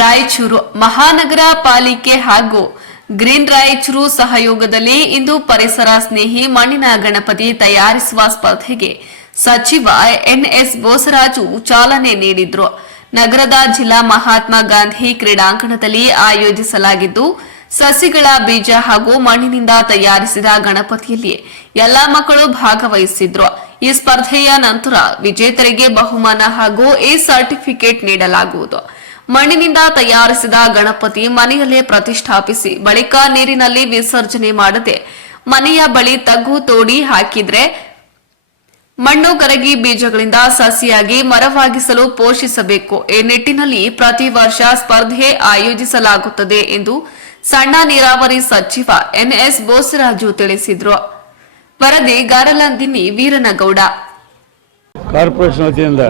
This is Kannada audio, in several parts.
ರಾಯಚೂರು ಮಹಾನಗರ ಪಾಲಿಕೆ ಹಾಗೂ ಗ್ರೀನ್ ರಾಯಚೂರು ಸಹಯೋಗದಲ್ಲಿ ಇಂದು ಪರಿಸರ ಸ್ನೇಹಿ ಮಣ್ಣಿನ ಗಣಪತಿ ತಯಾರಿಸುವ ಸ್ಪರ್ಧೆಗೆ ಸಚಿವ ಎನ್ಎಸ್ ಬೋಸರಾಜು ಚಾಲನೆ ನೀಡಿದ್ರು. ನಗರದ ಜಿಲ್ಲಾ ಮಹಾತ್ಮ ಗಾಂಧಿ ಕ್ರೀಡಾಂಗಣದಲ್ಲಿ ಆಯೋಜಿಸಲಾಗಿದ್ದು, ಸಸಿಗಳ ಬೀಜ ಹಾಗೂ ಮಣ್ಣಿನಿಂದ ತಯಾರಿಸಿದ ಗಣಪತಿಯಲ್ಲಿ ಎಲ್ಲಾ ಮಕ್ಕಳು ಭಾಗವಹಿಸಿದ್ರು. ಈ ಸ್ಪರ್ಧೆಯ ನಂತರ ವಿಜೇತರಿಗೆ ಬಹುಮಾನ ಹಾಗೂ ಎ ಸರ್ಟಿಫಿಕೇಟ್ ನೀಡಲಾಗುವುದು. ಮಣ್ಣಿನಿಂದ ತಯಾರಿಸಿದ ಗಣಪತಿ ಮನೆಯಲ್ಲೇ ಪ್ರತಿಷ್ಠಾಪಿಸಿ ಬಳಿಕ ನೀರಿನಲ್ಲಿ ವಿಸರ್ಜನೆ ಮಾಡದೆ ಮನೆಯ ಬಳಿ ತಗ್ಗು ತೋಡಿ ಹಾಕಿದ್ರೆ ಮಣ್ಣು ಕರಗಿ ಬೀಜಗಳಿಂದ ಸಸಿಯಾಗಿ ಮರವಾಗಿಸಲು ಪೋಷಿಸಬೇಕು. ಈ ನಿಟ್ಟಿನಲ್ಲಿ ಪ್ರತಿ ವರ್ಷ ಸ್ಪರ್ಧೆ ಆಯೋಜಿಸಲಾಗುತ್ತದೆ ಎಂದು ಸಣ್ಣ ನೀರಾವರಿ ಸಚಿವ ಎನ್ಎಸ್ ಬೋಸರಾಜು ತಿಳಿಸಿದರು. ವರದಿ ಗಾರಲಂದಿನಿ ವೀರನಗೌಡ. ಕಾರ್ಪೊರೇಷನ್ ವತಿಯಿಂದ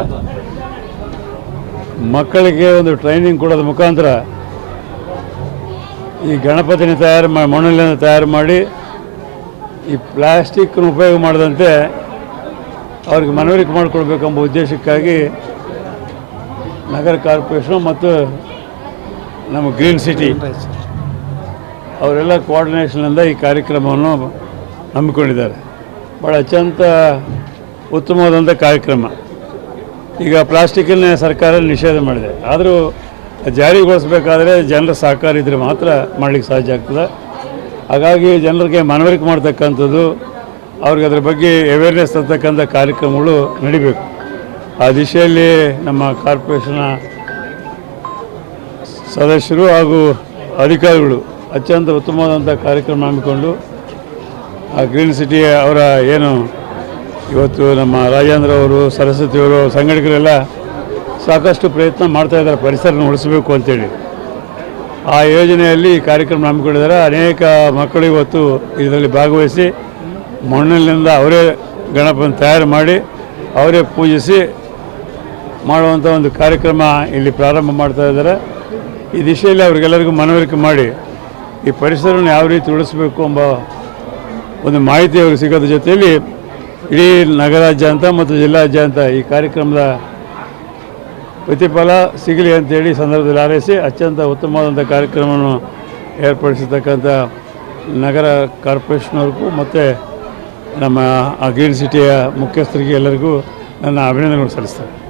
ಮಕ್ಕಳಿಗೆ ಒಂದು ಟ್ರೈನಿಂಗ್ ಕೊಡೋದ ಮುಖಾಂತರ ಈ ಗಣಪತಿನ ಮಣ್ಣಲ್ಲಿಂದ ತಯಾರು ಮಾಡಿ ಈ ಪ್ಲಾಸ್ಟಿಕ್ ಉಪಯೋಗ ಮಾಡದಂತೆ ಅವ್ರಿಗೆ ಮನವರಿಕೆ ಮಾಡಿಕೊಡ್ಬೇಕೆಂಬ ಉದ್ದೇಶಕ್ಕಾಗಿ ನಗರ ಕಾರ್ಪೊರೇಷನ್ ಮತ್ತು ನಮ್ಮ ಗ್ರೀನ್ ಸಿಟಿ ಅವರೆಲ್ಲ ಕೋಆರ್ಡಿನೇಷನ್ನಿಂದ ಈ ಕಾರ್ಯಕ್ರಮವನ್ನು ಹಮ್ಮಿಕೊಂಡಿದ್ದಾರೆ. ಭಾಳ ಅತ್ಯಂತ ಉತ್ತಮವಾದಂಥ ಕಾರ್ಯಕ್ರಮ. ಈಗ ಪ್ಲಾಸ್ಟಿಕ್ಕನ್ನೇ ಸರ್ಕಾರ ನಿಷೇಧ ಮಾಡಿದೆ, ಆದರೂ ಜಾರಿಗೊಳಿಸಬೇಕಾದ್ರೆ ಜನರ ಸಹಕಾರ ಇದ್ದರೆ ಮಾತ್ರ ಮಾಡಲಿಕ್ಕೆ ಸಾಧ್ಯ ಆಗ್ತದೆ. ಹಾಗಾಗಿ ಜನರಿಗೆ ಮನವರಿಕೆ ಮಾಡ್ತಕ್ಕಂಥದ್ದು, ಅವ್ರಿಗೆ ಅದ್ರ ಬಗ್ಗೆ ಅವೇರ್ನೆಸ್ ತರ್ತಕ್ಕಂಥ ಕಾರ್ಯಕ್ರಮಗಳು ನಡಿಬೇಕು. ಆ ದಿಶೆಯಲ್ಲಿ ನಮ್ಮ ಕಾರ್ಪೊರೇಷನ್ನ ಸದಸ್ಯರು ಹಾಗೂ ಅಧಿಕಾರಿಗಳು ಅತ್ಯಂತ ಉತ್ತಮವಾದಂಥ ಕಾರ್ಯಕ್ರಮ ಹಮ್ಮಿಕೊಂಡು ಆ ಗ್ರೀನ್ ಸಿಟಿ ಅವರ ಏನು ಇವತ್ತು ನಮ್ಮ ರಾಜೇಂದ್ರ ಅವರು, ಸರಸ್ವತಿಯವರು, ಸಂಘಟಕರೆಲ್ಲ ಸಾಕಷ್ಟು ಪ್ರಯತ್ನ ಮಾಡ್ತಾಯಿದ್ದಾರೆ ಪರಿಸರನ ಉಳಿಸಬೇಕು ಅಂತೇಳಿ. ಆ ಯೋಜನೆಯಲ್ಲಿ ಈ ಕಾರ್ಯಕ್ರಮ ಹಮ್ಮಿಕೊಂಡಿದ್ದಾರೆ. ಅನೇಕ ಮಕ್ಕಳು ಇವತ್ತು ಇದರಲ್ಲಿ ಭಾಗವಹಿಸಿ ಮಣ್ಣಿನಿಂದ ಅವರೇ ಗಣಪನ ತಯಾರು ಮಾಡಿ ಅವರೇ ಪೂಜಿಸಿ ಮಾಡುವಂಥ ಒಂದು ಕಾರ್ಯಕ್ರಮ ಇಲ್ಲಿ ಪ್ರಾರಂಭ ಮಾಡ್ತಾ ಇದ್ದಾರೆ. ಈ ದಿಶೆಯಲ್ಲಿ ಅವರಿಗೆಲ್ಲರಿಗೂ ಮನವರಿಕೆ ಮಾಡಿ ಈ ಪರಿಸರವನ್ನು ಯಾವ ರೀತಿ ಉಳಿಸಬೇಕು ಎಂಬ ಒಂದು ಮಾಹಿತಿ ಅವ್ರಿಗೆ ಸಿಗೋದ್ರ ಜೊತೆಯಲ್ಲಿ ಇಡೀ ನಗರಾದ್ಯಂತ ಮತ್ತು ಜಿಲ್ಲಾದ್ಯಂತ ಈ ಕಾರ್ಯಕ್ರಮದ ಪ್ರತಿಫಲ ಸಿಗಲಿ ಅಂತೇಳಿ ಸಂದರ್ಭದಲ್ಲಿ ಹಾರೈಸಿ ಅತ್ಯಂತ ಉತ್ತಮವಾದಂಥ ಕಾರ್ಯಕ್ರಮವನ್ನು ಏರ್ಪಡಿಸಿರ್ತಕ್ಕಂಥ ನಗರ ಕಾರ್ಪೊರೇಷನ್ವರೆಗೂ ಮತ್ತು ನಮ್ಮ ಗ್ರೀನ್ ಸಿಟಿಯ ಮುಖ್ಯಸ್ಥರಿಗೆ ಎಲ್ಲರಿಗೂ ನನ್ನ ಅಭಿನಂದನೆಗಳು ಸಲ್ಲಿಸ್ತೇನೆ.